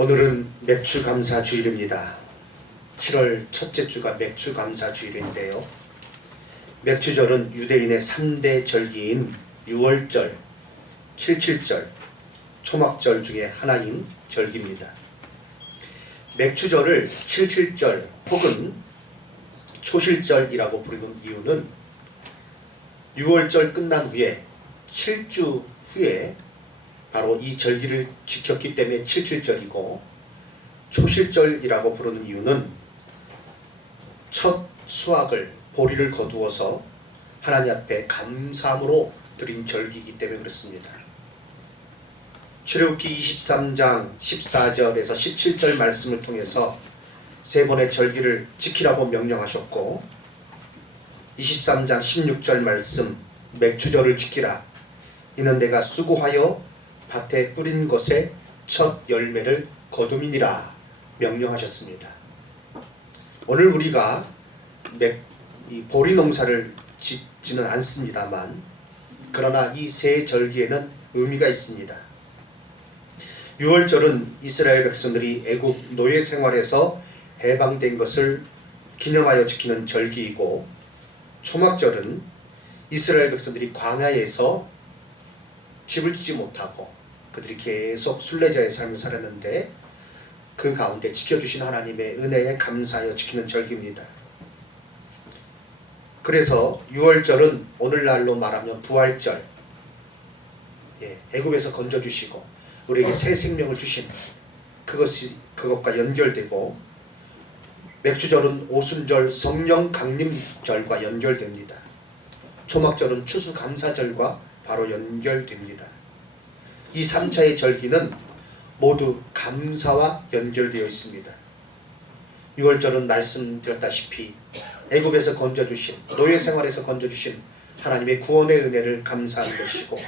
오늘은 맥주감사주일입니다. 7월 첫째 주가 맥주감사주일인데요. 맥주절은 유대인의 3대 절기인 유월절, 칠칠절, 초막절 중에 하나인 절기입니다. 맥주절을 칠칠절 혹은 초실절이라고 부르는 이유는 유월절 끝난 후에 7주 후에 바로 이 절기를 지켰기 때문에 칠칠절이고, 초실절이라고 부르는 이유는 첫 수확을 보리를 거두어서 하나님 앞에 감사함으로 드린 절기이기 때문에 그렇습니다. 출애굽기 23장 14절에서 17절 말씀을 통해서 세 번의 절기를 지키라고 명령하셨고, 23장 16절 말씀 맥주절을 지키라. 이는 내가 수고하여 밭에 뿌린 것에 첫 열매를 거둠이니라 명령하셨습니다. 오늘 우리가 이 보리 농사를 짓지는 않습니다만, 그러나 이 세 절기에는 의미가 있습니다. 유월절은 이스라엘 백성들이 애굽 노예 생활에서 해방된 것을 기념하여 지키는 절기이고, 초막절은 이스라엘 백성들이 광야에서 집을 짓지 못하고 그들이 계속 순례자의 삶을 살았는데 그 가운데 지켜주신 하나님의 은혜에 감사하여 지키는 절기입니다. 그래서 유월절은 오늘날로 말하면 부활절, 애굽에서 건져주시고 우리에게 새 생명을 주신 그것과 연결되고, 맥주절은 오순절 성령 강림절과 연결됩니다. 초막절은 추수감사절과 바로 연결됩니다. 이 3차의 절기는 모두 감사와 연결되어 있습니다. 유월절은 말씀드렸다시피 애굽에서 건져주신, 노예 생활에서 건져주신 하나님의 구원의 은혜를 감사하는 것이고,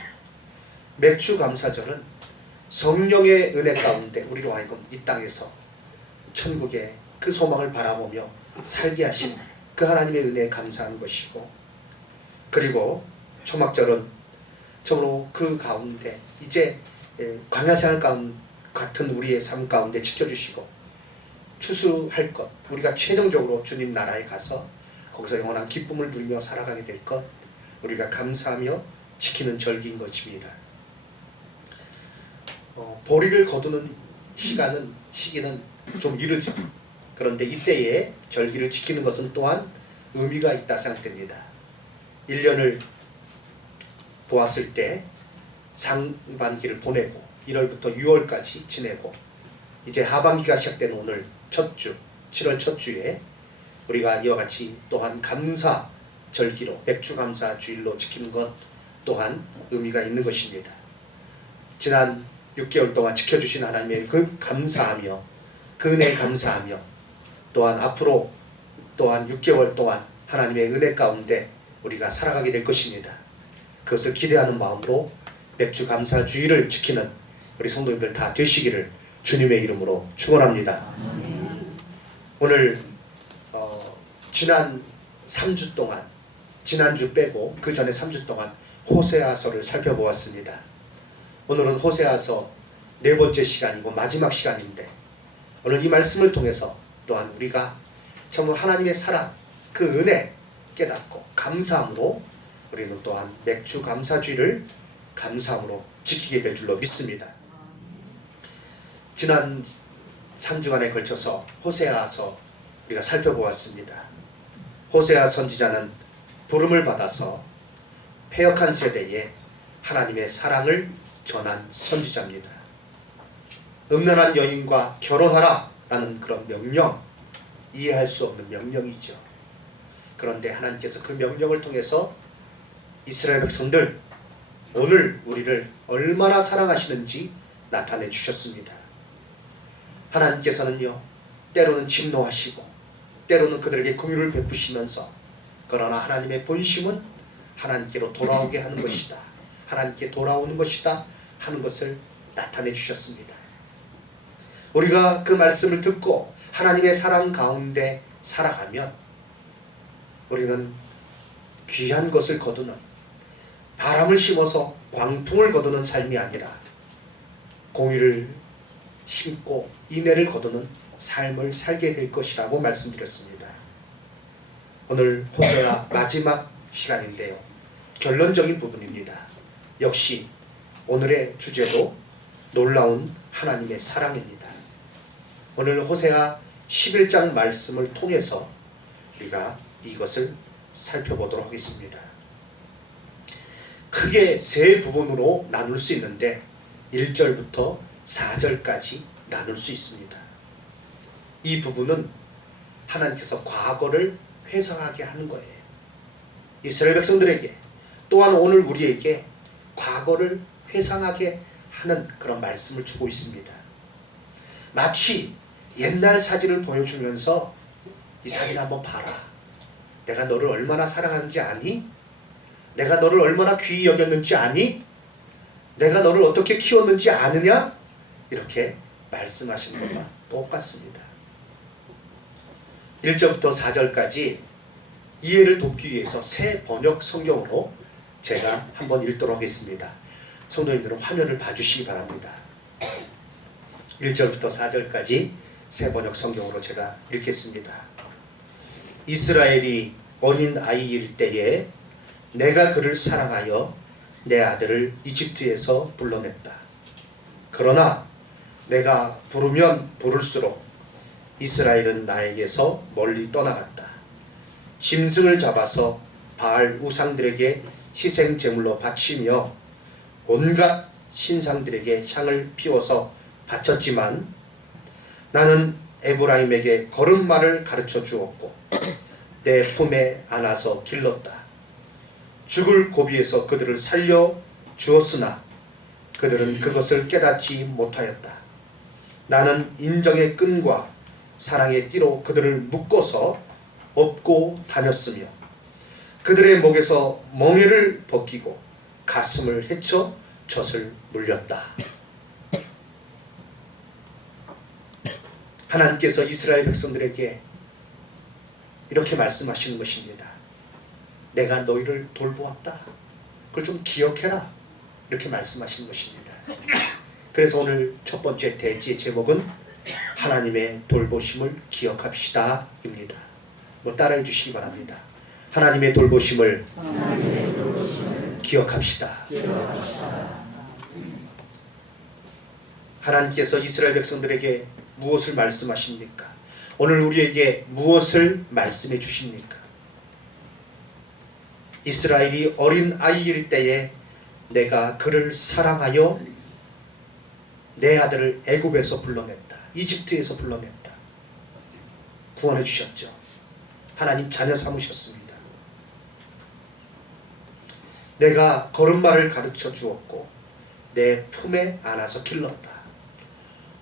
맥주감사절은 성령의 은혜 가운데 우리로 하여금 이 땅에서 천국의 그 소망을 바라보며 살게 하신 그 하나님의 은혜에 감사하는 것이고, 그리고 초막절은 정말로 그 가운데 이제 광야생활 같은 우리의 삶 가운데 지켜주시고 추수할 것, 우리가 최종적으로 주님 나라에 가서 거기서 영원한 기쁨을 누리며 살아가게 될 것, 우리가 감사하며 지키는 절기인 것입니다. 보리를 거두는 시기는 좀 이르죠. 그런데 이때에 절기를 지키는 것은 또한 의미가 있다 생각됩니다. 1년을 보았을 때 상반기를 보내고 1월부터 6월까지 지내고 이제 하반기가 시작된 오늘 첫 주, 7월 첫 주에 우리가 이와 같이 또한 감사 절기로 맥주감사 주일로 지키는 것 또한 의미가 있는 것입니다. 지난 6개월 동안 지켜주신 하나님의 그 감사하며 그 은혜에 감사하며, 또한 앞으로 또한 6개월 동안 하나님의 은혜 가운데 우리가 살아가게 될 것입니다. 그것을 기대하는 마음으로 맥주감사주일을 지키는 우리 성도님들 다 되시기를 주님의 이름으로 축원합니다. 오늘 지난 3주 동안, 지난주 빼고 그 전에 3주 동안 호세아서를 살펴보았습니다. 오늘은 호세아서 네 번째 시간이고 마지막 시간인데, 오늘 이 말씀을 통해서 또한 우리가 정말 하나님의 사랑, 그 은혜 깨닫고 감사함으로 우리는 또한 맥주감사주일을 감사함으로 지키게 될 줄로 믿습니다. 지난 3주간에 걸쳐서 호세아서 우리가 살펴보았습니다. 호세아 선지자는 부름을 받아서 패역한 세대에 하나님의 사랑을 전한 선지자입니다. 음란한 여인과 결혼하라 라는 그런 명령, 이해할 수 없는 명령이죠. 그런데 하나님께서 그 명령을 통해서 이스라엘 백성들, 오늘 우리를 얼마나 사랑하시는지 나타내 주셨습니다. 하나님께서는요, 때로는 진노하시고 때로는 그들에게 긍휼을 베푸시면서, 그러나 하나님의 본심은 하나님께로 돌아오게 하는 것이다, 하나님께 돌아오는 것이다 하는 것을 나타내 주셨습니다. 우리가 그 말씀을 듣고 하나님의 사랑 가운데 살아가면 우리는 귀한 것을 거두는, 바람을 심어서 광풍을 거두는 삶이 아니라 공의를 심고 인애를 거두는 삶을 살게 될 것이라고 말씀드렸습니다. 오늘 호세아 마지막 시간인데요. 결론적인 부분입니다. 역시 오늘의 주제도 놀라운 하나님의 사랑입니다. 오늘 호세아 11장 말씀을 통해서 우리가 이것을 살펴보도록 하겠습니다. 크게 세 부분으로 나눌 수 있는데 1절부터 4절까지 나눌 수 있습니다. 이 부분은 하나님께서 과거를 회상하게 하는 거예요. 이스라엘 백성들에게 또한 오늘 우리에게 과거를 회상하게 하는 그런 말씀을 주고 있습니다. 마치 옛날 사진을 보여주면서 이 사진 한번 봐라. 내가 너를 얼마나 사랑하는지 아니? 내가 너를 얼마나 귀히 여겼는지 아니? 내가 너를 어떻게 키웠는지 아느냐? 이렇게 말씀하시는 것과 똑같습니다. 1절부터 4절까지 이해를 돕기 위해서 새 번역 성경으로 제가 한번 읽도록 하겠습니다. 성도님들은 화면을 봐주시기 바랍니다. 1절부터 4절까지 새 번역 성경으로 제가 읽겠습니다. 이스라엘이 어린 아이일 때에 내가 그를 사랑하여 내 아들을 이집트에서 불러냈다. 그러나 내가 부르면 부를수록 이스라엘은 나에게서 멀리 떠나갔다. 짐승을 잡아서 바알 우상들에게 희생 제물로 바치며 온갖 신상들에게 향을 피워서 바쳤지만 나는 에브라임에게 걸음마를 가르쳐 주었고 내 품에 안아서 길렀다. 죽을 고비에서 그들을 살려 주었으나 그들은 그것을 깨닫지 못하였다. 나는 인정의 끈과 사랑의 띠로 그들을 묶어서 업고 다녔으며 그들의 목에서 멍에를 벗기고 가슴을 헤쳐 젖을 물렸다. 하나님께서 이스라엘 백성들에게 이렇게 말씀하시는 것입니다. 내가 너희를 돌보았다. 그걸 좀 기억해라. 이렇게 말씀하시는 것입니다. 그래서 오늘 첫 번째 대지의 제목은 하나님의 돌보심을 기억합시다 입니다. 따라해 주시기 바랍니다. 하나님의 돌보심을 기억합시다. 하나님께서 이스라엘 백성들에게 무엇을 말씀하십니까? 오늘 우리에게 무엇을 말씀해 주십니까? 이스라엘이 어린 아이일 때에 내가 그를 사랑하여 내 아들을 애굽에서 불러냈다. 이집트에서 불러냈다. 구원해 주셨죠. 하나님 자녀 삼으셨습니다. 내가 걸음마를 가르쳐 주었고 내 품에 안아서 길렀다.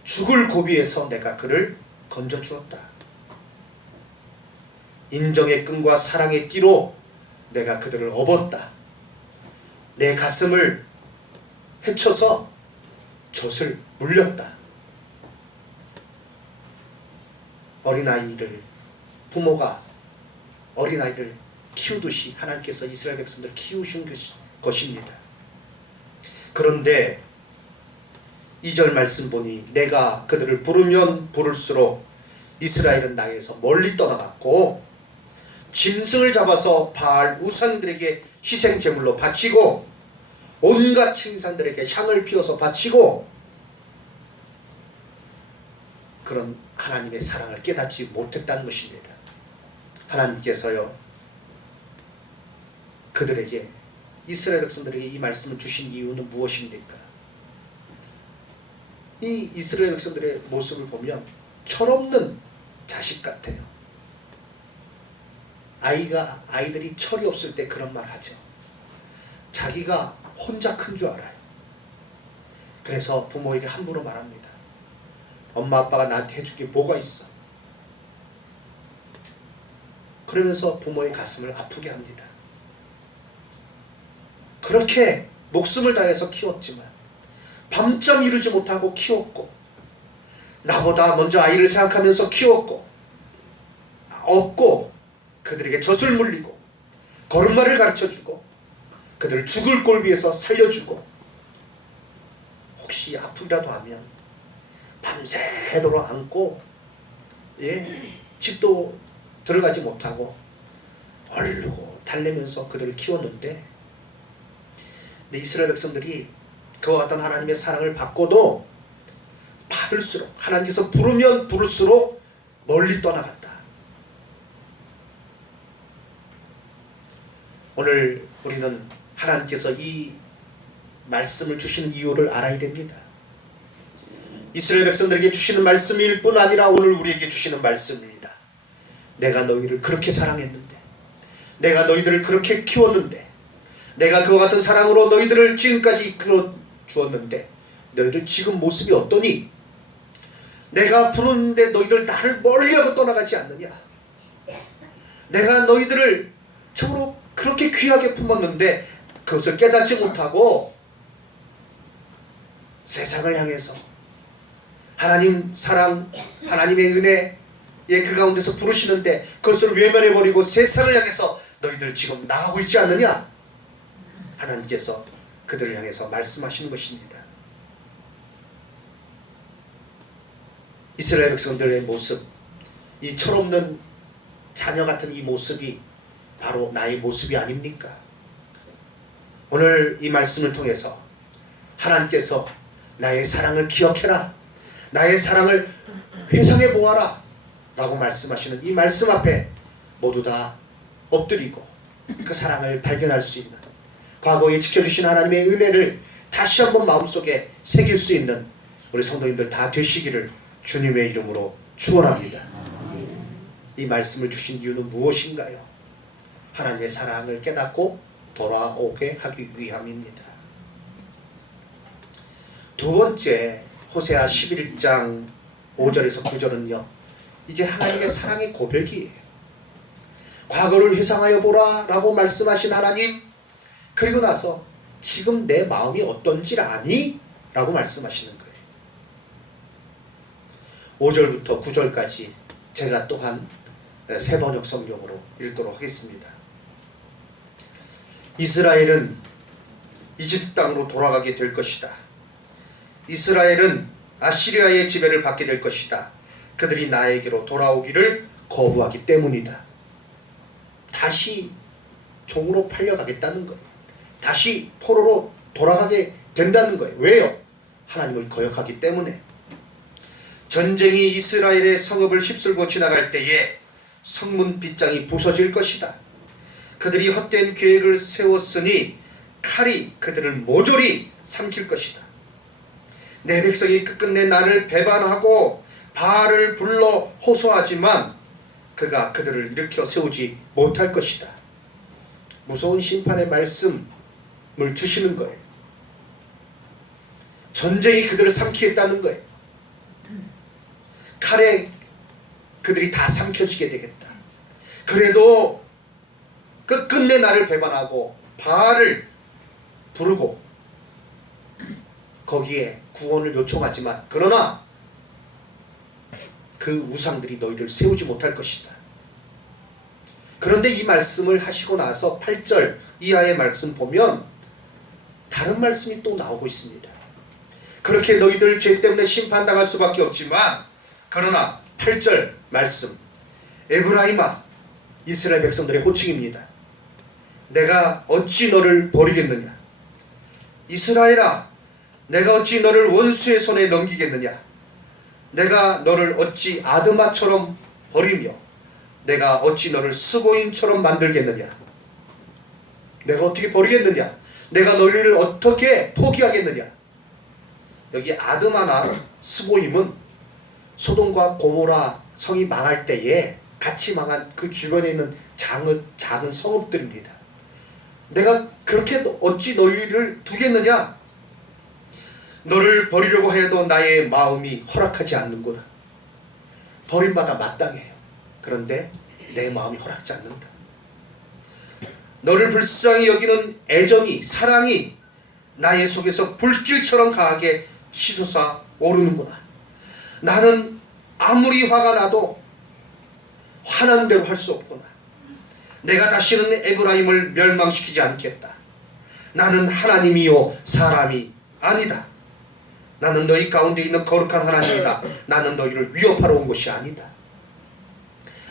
죽을 고비에서 내가 그를 건져 주었다. 인정의 끈과 사랑의 띠로 내가 그들을 업었다. 내 가슴을 헤쳐서 젖을 물렸다. 어린아이를 부모가 어린아이를 키우듯이 하나님께서 이스라엘 백성들을 키우신 것입니다. 그런데 2절 말씀 보니 내가 그들을 부르면 부를수록 이스라엘은 나에게서 멀리 떠나갔고 짐승을 잡아서 바알 우상들에게 희생 제물로 바치고 온갖 신상들에게 향을 피워서 바치고 그런 하나님의 사랑을 깨닫지 못했다는 것입니다. 하나님께서요 그들에게 이스라엘 백성들에게 이 말씀을 주신 이유는 무엇입니까? 이 이스라엘 백성들의 모습을 보면 철없는 자식 같아요. 아이들이 철이 없을 때 그런 말 하죠. 자기가 혼자 큰 줄 알아요. 그래서 부모에게 함부로 말합니다. 엄마 아빠가 나한테 해줄 게 뭐가 있어? 그러면서 부모의 가슴을 아프게 합니다. 그렇게 목숨을 다해서 키웠지만 밤잠 이루지 못하고 키웠고 나보다 먼저 아이를 생각하면서 키웠고 얻고 그들에게 젖을 물리고 걸음마를 가르쳐주고 그들을 죽을 골비에서 살려주고 혹시 아프기라도 하면 밤새도록 안고 집도 들어가지 못하고 얼르고 달래면서 그들을 키웠는데, 근데 이스라엘 백성들이 그와 같은 하나님의 사랑을 받고도 받을수록, 하나님께서 부르면 부를수록 멀리 떠나갔다. 오늘 우리는 하나님께서 이 말씀을 주시는 이유를 알아야 됩니다. 이스라엘 백성들에게 주시는 말씀일 뿐 아니라 오늘 우리에게 주시는 말씀입니다. 내가 너희를 그렇게 사랑했는데, 내가 너희들을 그렇게 키웠는데, 내가 그와 같은 사랑으로 너희들을 지금까지 이끌어 주었는데 너희들 지금 모습이 어떠니? 내가 부르는데 너희들 나를 멀리하고 떠나가지 않느냐? 내가 너희들을 참으로 그렇게 귀하게 품었는데 그것을 깨닫지 못하고 세상을 향해서 하나님 사랑, 하나님의 은혜의 그 가운데서 부르시는데 그것을 외면해버리고 세상을 향해서 너희들 지금 나가고 있지 않느냐? 하나님께서 그들을 향해서 말씀하시는 것입니다. 이스라엘 백성들의 모습, 이 철없는 자녀 같은 이 모습이 바로 나의 모습이 아닙니까? 오늘 이 말씀을 통해서 하나님께서 나의 사랑을 기억해라, 나의 사랑을 회상해 보아라 라고 말씀하시는 이 말씀 앞에 모두 다 엎드리고 그 사랑을 발견할 수 있는, 과거에 지켜주신 하나님의 은혜를 다시 한번 마음속에 새길 수 있는 우리 성도님들 다 되시기를 주님의 이름으로 축원합니다. 이 말씀을 주신 이유는 무엇인가요? 하나님의 사랑을 깨닫고 돌아오게 하기 위함입니다. 두 번째, 호세아 11장 5절에서 9절은요 이제 하나님의 사랑의 고백이에요. 과거를 회상하여 보라 라고 말씀하신 하나님, 그리고 나서 지금 내 마음이 어떤지 아니? 라고 말씀하시는 거예요. 5절부터 9절까지 제가 또한 새 번역 성경으로 읽도록 하겠습니다. 이스라엘은 이집트 땅으로 돌아가게 될 것이다. 이스라엘은 아시리아의 지배를 받게 될 것이다. 그들이 나에게로 돌아오기를 거부하기 때문이다. 다시 종으로 팔려가겠다는 거예요. 다시 포로로 돌아가게 된다는 거예요. 왜요? 하나님을 거역하기 때문에. 전쟁이 이스라엘의 성읍을 휩쓸고 지나갈 때에 성문 빗장이 부서질 것이다. 그들이 헛된 계획을 세웠으니 칼이 그들을 모조리 삼킬 것이다. 내 백성이 끝끝내 나를 배반하고 바알을 불러 호소하지만 그가 그들을 일으켜 세우지 못할 것이다. 무서운 심판의 말씀을 주시는 거예요. 전쟁이 그들을 삼키겠다는 거예요. 칼에 그들이 다 삼켜지게 되겠다. 그래도 끝끝내 나를 배반하고 바알을 부르고 거기에 구원을 요청하지만 그러나 그 우상들이 너희를 세우지 못할 것이다. 그런데 이 말씀을 하시고 나서 8절 이하의 말씀 보면 다른 말씀이 또 나오고 있습니다. 그렇게 너희들 죄 때문에 심판당할 수밖에 없지만 그러나 8절 말씀, 에브라임아, 이스라엘 백성들의 호칭입니다. 내가 어찌 너를 버리겠느냐? 이스라엘아, 내가 어찌 너를 원수의 손에 넘기겠느냐? 내가 너를 어찌 아드마처럼 버리며 내가 어찌 너를 스보임처럼 만들겠느냐? 내가 어떻게 버리겠느냐? 내가 너희를 어떻게 포기하겠느냐? 여기 아드마나 스보임은 소돔과 고모라 성이 망할 때에 같이 망한 그 주변에 있는 작은 성읍들입니다. 내가 그렇게 어찌 너희를 두겠느냐? 너를 버리려고 해도 나의 마음이 허락하지 않는구나. 버림받아 마땅해요. 그런데 내 마음이 허락지 않는다. 너를 불쌍히 여기는 애정이, 사랑이 나의 속에서 불길처럼 강하게 치솟아 오르는구나. 나는 아무리 화가 나도 화나는 대로 할 수 없구나. 내가 다시는 에브라임을 멸망시키지 않겠다. 나는 하나님이요 사람이 아니다. 나는 너희 가운데 있는 거룩한 하나님이다. 나는 너희를 위협하러 온 것이 아니다.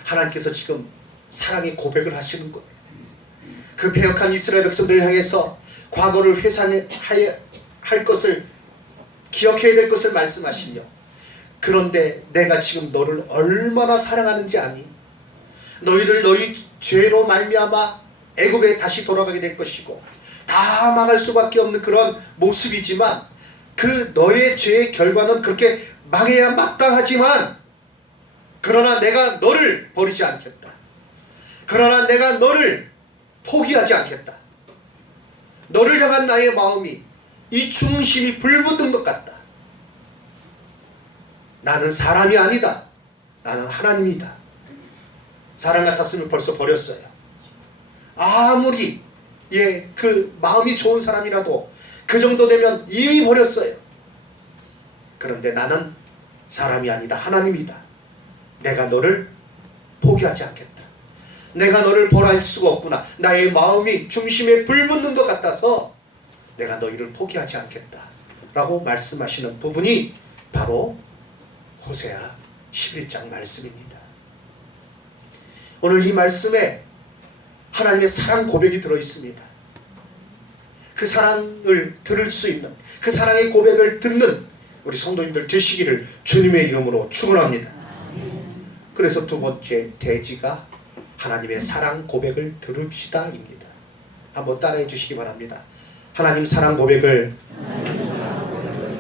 하나님께서 지금 사랑의 고백을 하시는 거예요. 그 패역한 이스라엘 백성들을 향해서 과거를 회상할 것을 기억해야 될 것을 말씀하시며, 그런데 내가 지금 너를 얼마나 사랑하는지 아니? 너희들 너희 죄로 말미암아 애굽에 다시 돌아가게 될 것이고 다 망할 수밖에 없는 그런 모습이지만, 그 너의 죄의 결과는 그렇게 망해야 마땅하지만, 그러나 내가 너를 버리지 않겠다. 그러나 내가 너를 포기하지 않겠다. 너를 향한 나의 마음이 이 중심이 불붙은 것 같다. 나는 사람이 아니다. 나는 하나님이다. 사람 같았으면 벌써 버렸어요. 아무리 그 마음이 좋은 사람이라도 그 정도 되면 이미 버렸어요. 그런데 나는 사람이 아니다. 하나님이다. 내가 너를 포기하지 않겠다. 내가 너를 벌할 수가 없구나. 나의 마음이 중심에 불붙는 것 같아서 내가 너희를 포기하지 않겠다 라고 말씀하시는 부분이 바로 호세아 11장 말씀입니다. 오늘 이 말씀에 하나님의 사랑 고백이 들어있습니다. 그 사랑을 들을 수 있는, 그 사랑의 고백을 듣는 우리 성도님들 되시기를 주님의 이름으로 축원합니다. 그래서 두 번째 대지가 하나님의 사랑 고백을 들읍시다입니다. 한번 따라해 주시기 바랍니다. 하나님 사랑 고백을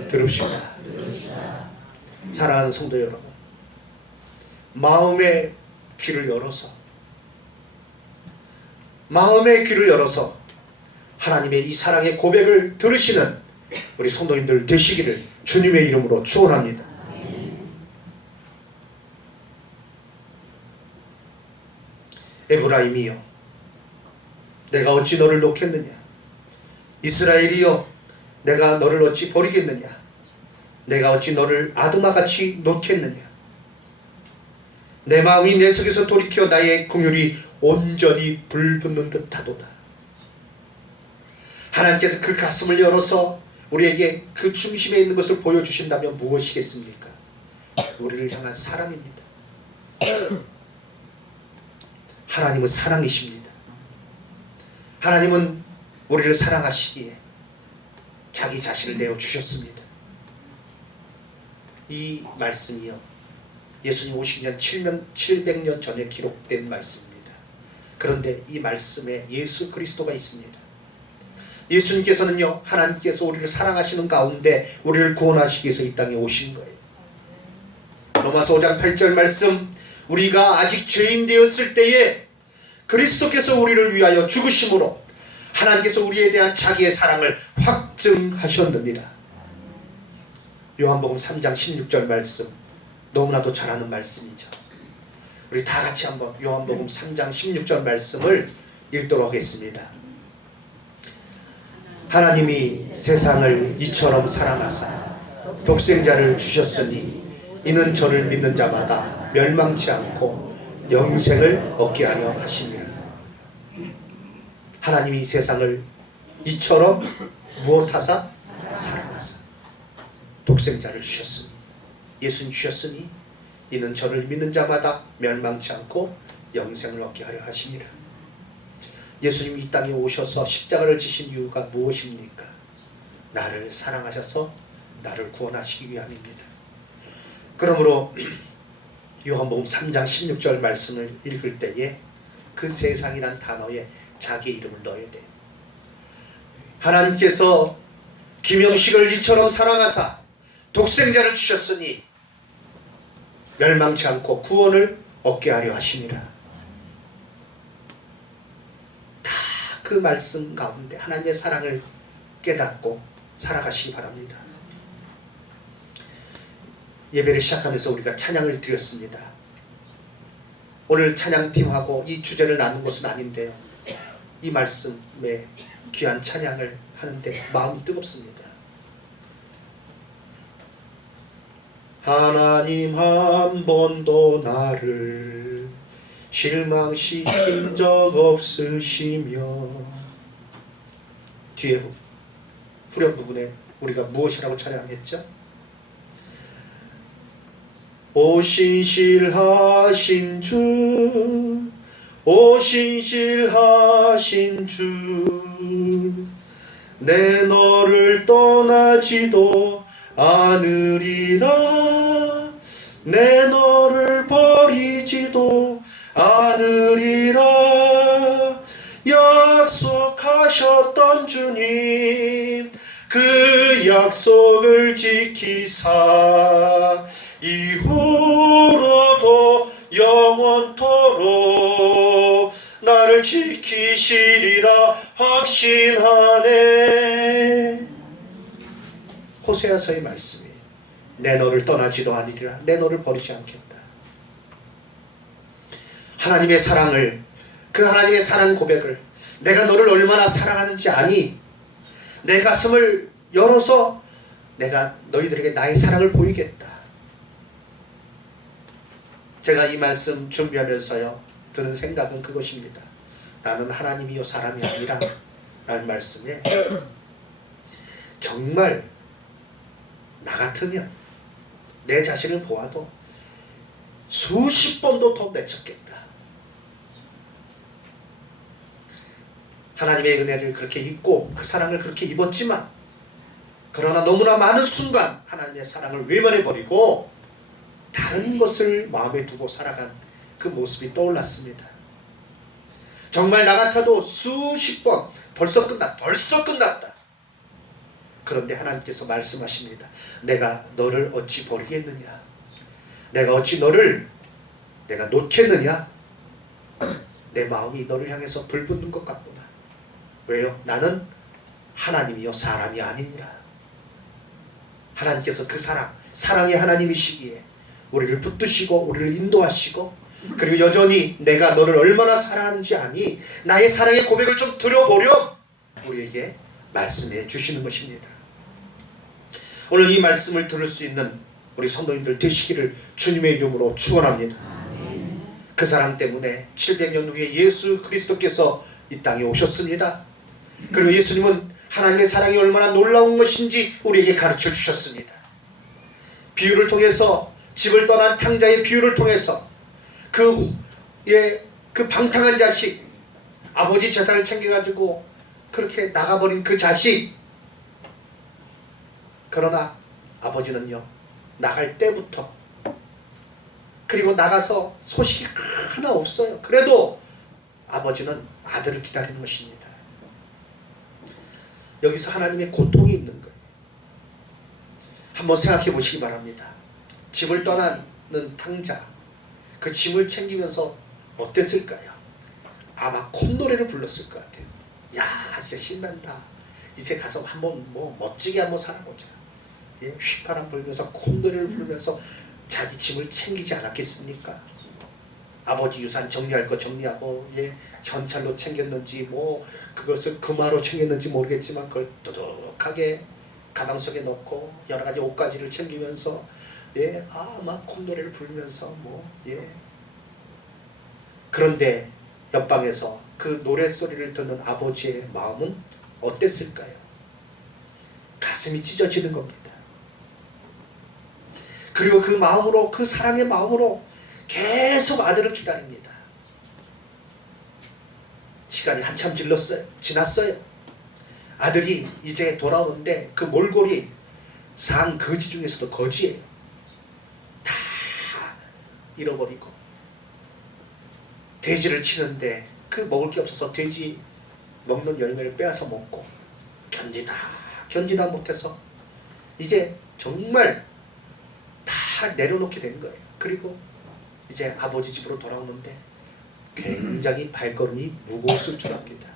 들읍시다. 사랑하는 성도 여러분, 마음의 귀를 열어서 하나님의 이 사랑의 고백을 들으시는 우리 성도님들 되시기를 주님의 이름으로 축원합니다. 에브라임이여, 내가 어찌 너를 놓겠느냐? 이스라엘이여, 내가 너를 어찌 버리겠느냐? 내가 어찌 너를 아드마같이 놓겠느냐? 내 마음이 내 속에서 돌이켜 나의 긍휼이 온전히 불붙는 듯하도다. 하나님께서 그 가슴을 열어서 우리에게 그 중심에 있는 것을 보여주신다면 무엇이겠습니까? 우리를 향한 사랑입니다. 하나님은 사랑이십니다. 하나님은 우리를 사랑하시기에 자기 자신을 내어주셨습니다. 이 말씀이요, 예수님 오시기 전 700년 전에 기록된 말씀입니다. 그런데 이 말씀에 예수 그리스도가 있습니다. 예수님께서는요, 하나님께서 우리를 사랑하시는 가운데 우리를 구원하시기 위해서 이 땅에 오신 거예요. 로마서 5장 8절 말씀, 우리가 아직 죄인 되었을 때에 그리스도께서 우리를 위하여 죽으심으로 하나님께서 우리에 대한 자기의 사랑을 확증하셨느니라. 요한복음 3장 16절 말씀, 너무나도 잘 아는 말씀이죠. 우리 다 같이 한번 요한복음 3장 16절 말씀을 읽도록 하겠습니다. 하나님이 세상을 이처럼 사랑하사 독생자를 주셨으니 이는 저를 믿는 자마다 멸망치 않고 영생을 얻게 하려 하심이라. 하나님이 세상을 이처럼 무엇하사? 사랑하사 독생자를 주셨으니, 예수님 주셨으니 이는 저를 믿는 자마다 멸망치 않고 영생을 얻게 하려 하심이라. 예수님이 이 땅에 오셔서 십자가를 지신 이유가 무엇입니까? 나를 사랑하셔서 나를 구원하시기 위함입니다. 그러므로 요한복음 3장 16절 말씀을 읽을 때에 그 세상이란 단어에 자기의 이름을 넣어야 돼요. 하나님께서 김영식을 이처럼 사랑하사 독생자를 주셨으니 멸망치 않고 구원을 얻게 하려 하심이라. 다 그 말씀 가운데 하나님의 사랑을 깨닫고 살아가시기 바랍니다. 예배를 시작하면서 우리가 찬양을 드렸습니다. 오늘 찬양팀하고 이 주제를 나눈 것은 아닌데요, 이 말씀에 귀한 찬양을 하는데 마음이 뜨겁습니다. 하나님 한 번도 나를 실망시킨 적 없으시며, 뒤에 후렴 부분에 우리가 무엇이라고 찬양했죠? 오 신실하신 주, 오 신실하신 주, 내 너를 떠나지도 않으리라, 내 너를 버리지도 않으리라. 약속하셨던 주님, 그 약속을 지키사 이후로도 영원토록 나를 지키시리라 확신하네. 호세아서의 말씀이 내 너를 떠나지도 아니리라, 내 너를 버리지 않겠다. 하나님의 사랑을, 그 하나님의 사랑 고백을, 내가 너를 얼마나 사랑하는지 아니? 내 가슴을 열어서 내가 너희들에게 나의 사랑을 보이겠다. 제가 이 말씀 준비하면서요 드는 생각은 그것입니다. 나는 하나님이요 사람이 아니라 라는 말씀에 정말 나 같으면 내 자신을 보아도 수십 번도 더 내쳤겠다. 하나님의 은혜를 그렇게 입고 그 사랑을 그렇게 입었지만, 그러나 너무나 많은 순간 하나님의 사랑을 외면해버리고 다른 것을 마음에 두고 살아간 그 모습이 떠올랐습니다. 정말 나 같아도 수십 번 벌써 끝났다. 그런데 하나님께서 말씀하십니다. 내가 너를 어찌 버리겠느냐, 내가 어찌 너를 내가 놓겠느냐. 내 마음이 너를 향해서 불붙는 것 같구나. 왜요? 나는 하나님이요 사람이 아니니라. 하나님께서 그 사랑의 하나님이시기에 우리를 붙드시고 우리를 인도하시고, 그리고 여전히 내가 너를 얼마나 사랑하는지 아니? 나의 사랑의 고백을 좀 들어보렴 우리에게 말씀해 주시는 것입니다. 오늘 이 말씀을 들을 수 있는 우리 성도님들 되시기를 주님의 이름으로 축원합니다. 그 사랑 때문에 700년 후에 예수 그리스도께서 이 땅에 오셨습니다. 그리고 예수님은 하나님의 사랑이 얼마나 놀라운 것인지 우리에게 가르쳐 주셨습니다. 비유를 통해서, 집을 떠난 탕자의 비유를 통해서 그 방탕한 자식, 아버지 재산을 챙겨가지고 그렇게 나가버린 그 자식, 그러나 아버지는요 나갈 때부터, 그리고 나가서 소식이 하나 없어요. 그래도 아버지는 아들을 기다리는 것입니다. 여기서 하나님의 고통이 있는 거예요. 한번 생각해 보시기 바랍니다. 집을 떠나는 탕자, 그 짐을 챙기면서 어땠을까요? 아마 콧노래를 불렀을 것 같아요. 야, 진짜 신난다. 이제 가서 한번 멋지게 한번 살아보자. 예, 휘파람 불면서 콧노래를 부르면서 자기 짐을 챙기지 않았겠습니까? 아버지 유산 정리할 거 정리하고, 예, 전찰로 챙겼는지 그것을 금화로 챙겼는지 모르겠지만 그걸 두둑하게 가방 속에 넣고 여러 가지 옷가지를 챙기면서, 예, 막 콧노래를 부르면서 예. 그런데 옆방에서 그 노랫소리를 듣는 아버지의 마음은 어땠을까요? 가슴이 찢어지는 겁니다. 그리고 그 마음으로, 그 사랑의 마음으로 계속 아들을 기다립니다. 시간이 한참 지났어요. 아들이 이제 돌아오는데 그 몰골이 상 거지 중에서도 거지예요. 다 잃어버리고 돼지를 치는데 그 먹을 게 없어서 돼지 먹는 열매를 빼앗아 먹고 견디다 못해서 이제 정말 다 내려놓게 된 거예요. 그리고 이제 아버지 집으로 돌아오는데 굉장히 발걸음이 무거웠을 줄 압니다.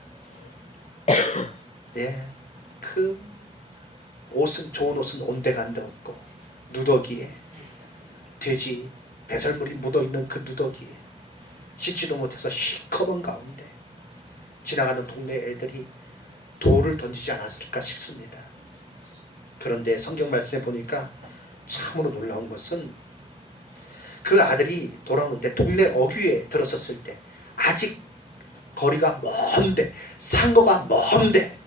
예, 그 옷은, 좋은 옷은 온데간데 없고 누더기에 돼지 배설물이 묻어있는 그 누더기에 씻지도 못해서 시커먼 가운데 지나가는 동네 애들이 돌을 던지지 않았을까 싶습니다. 그런데 성경 말씀에 보니까 참으로 놀라운 것은 그 아들이 돌아오는데 동네 어귀에 들어섰을 때 아직 거리가 먼데, 상거가 먼데,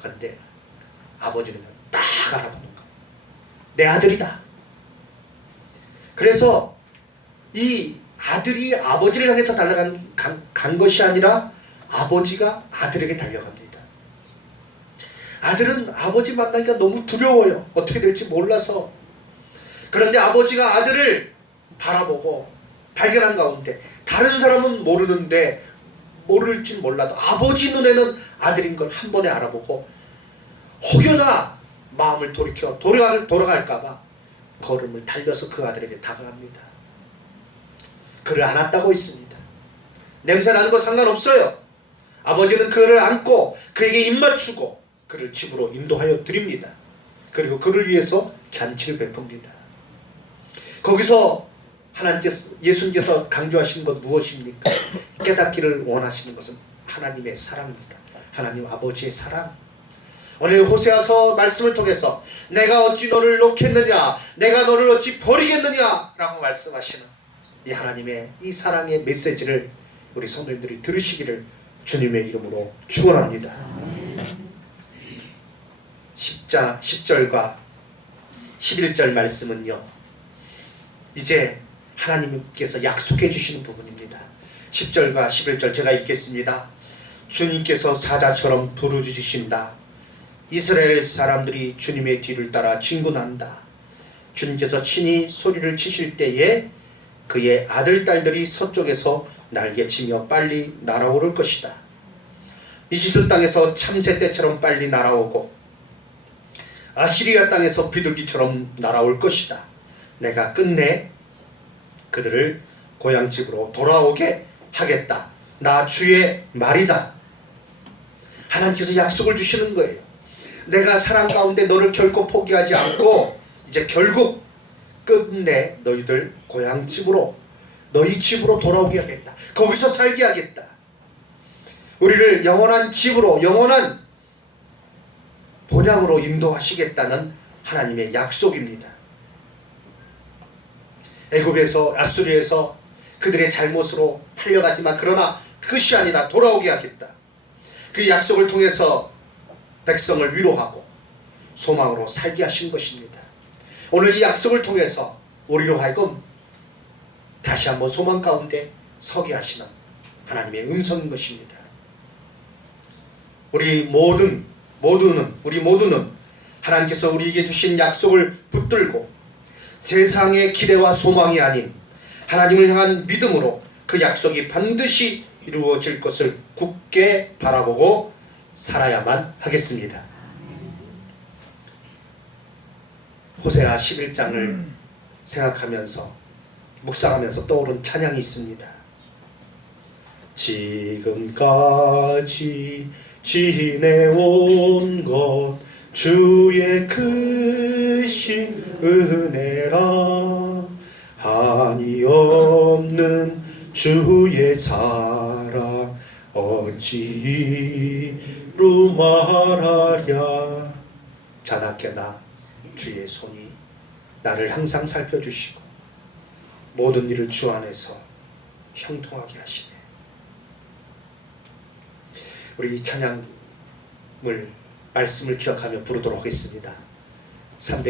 근데 아버지는 딱 알아보는 거예요. 내 아들이다. 그래서 이 아들이 아버지를 향해서 간 것이 아니라 아버지가 아들에게 달려갑니다. 아들은 아버지 만나기가 너무 두려워요. 어떻게 될지 몰라서. 그런데 아버지가 아들을 바라보고 발견한 가운데, 다른 사람은 모르는데, 모를진 몰라도 아버지 눈에는 아들인 걸 한 번에 알아보고 혹여나 마음을 돌이켜 돌아갈까봐 걸음을 달려서 그 아들에게 다가갑니다. 그를 안았다고 있습니다. 냄새 나는 거 상관없어요. 아버지는 그를 안고 그에게 입맞추고 그를 집으로 인도하여 드립니다. 그리고 그를 위해서 잔치를 베풉니다. 거기서 예수님께서 강조하시는 것 무엇입니까? 깨닫기를 원하시는 것은 하나님의 사랑입니다. 하나님 아버지의 사랑. 오늘 호세아서 말씀을 통해서 내가 어찌 너를 놓겠느냐, 내가 너를 어찌 버리겠느냐 라고 말씀하시는 이 하나님의 이 사랑의 메시지를 우리 성도님들이 들으시기를 주님의 이름으로 축원합니다. 10절과 11절 말씀은요, 이제 하나님께서 약속해 주시는 부분입니다. 10절과 11절 제가 읽겠습니다. 주님께서 사자처럼 부르짖으신다. 이스라엘 사람들이 주님의 뒤를 따라 진군한다. 주님께서 친히 소리를 치실 때에 그의 아들 딸들이 서쪽에서 날개치며 빨리 날아오를 것이다. 이집트 땅에서 참새 떼처럼 빨리 날아오고 아시리아 땅에서 비둘기처럼 날아올 것이다. 내가 끝내 그들을 고향집으로 돌아오게 하겠다. 나 주의 말이다. 하나님께서 약속을 주시는 거예요. 내가 사랑 가운데 너를 결코 포기하지 않고 이제 결국 끝내 너희들 고향집으로, 너희 집으로 돌아오게 하겠다. 거기서 살게 하겠다. 우리를 영원한 집으로, 영원한 본향으로 인도하시겠다는 하나님의 약속입니다. 애굽에서, 아수리에서 그들의 잘못으로 팔려가지만 그러나 그것이 아니다. 돌아오게 하겠다. 그 약속을 통해서 백성을 위로하고 소망으로 살게 하신 것입니다. 오늘 이 약속을 통해서 우리로 하여금 다시 한번 소망 가운데 서게 하시는 하나님의 음성인 것입니다. 우리 모두는 하나님께서 우리에게 주신 약속을 붙들고 세상의 기대와 소망이 아닌 하나님을 향한 믿음으로 그 약속이 반드시 이루어질 것을 굳게 바라보고 살아야만 하겠습니다. 호세아 11장을 생각하면서 묵상하면서 떠오른 찬양이 있습니다. 지금까지 지내온 것 주의 크신 은혜라. 한이 없는 주의 사랑 어찌 이루 말하랴. 자나깨나 주의 손이 나를 항상 살펴주시고 모든 일을 주 안에서 형통하게 하시네. 우리 이 찬양을 말씀을 기억하며 부르도록 하겠습니다.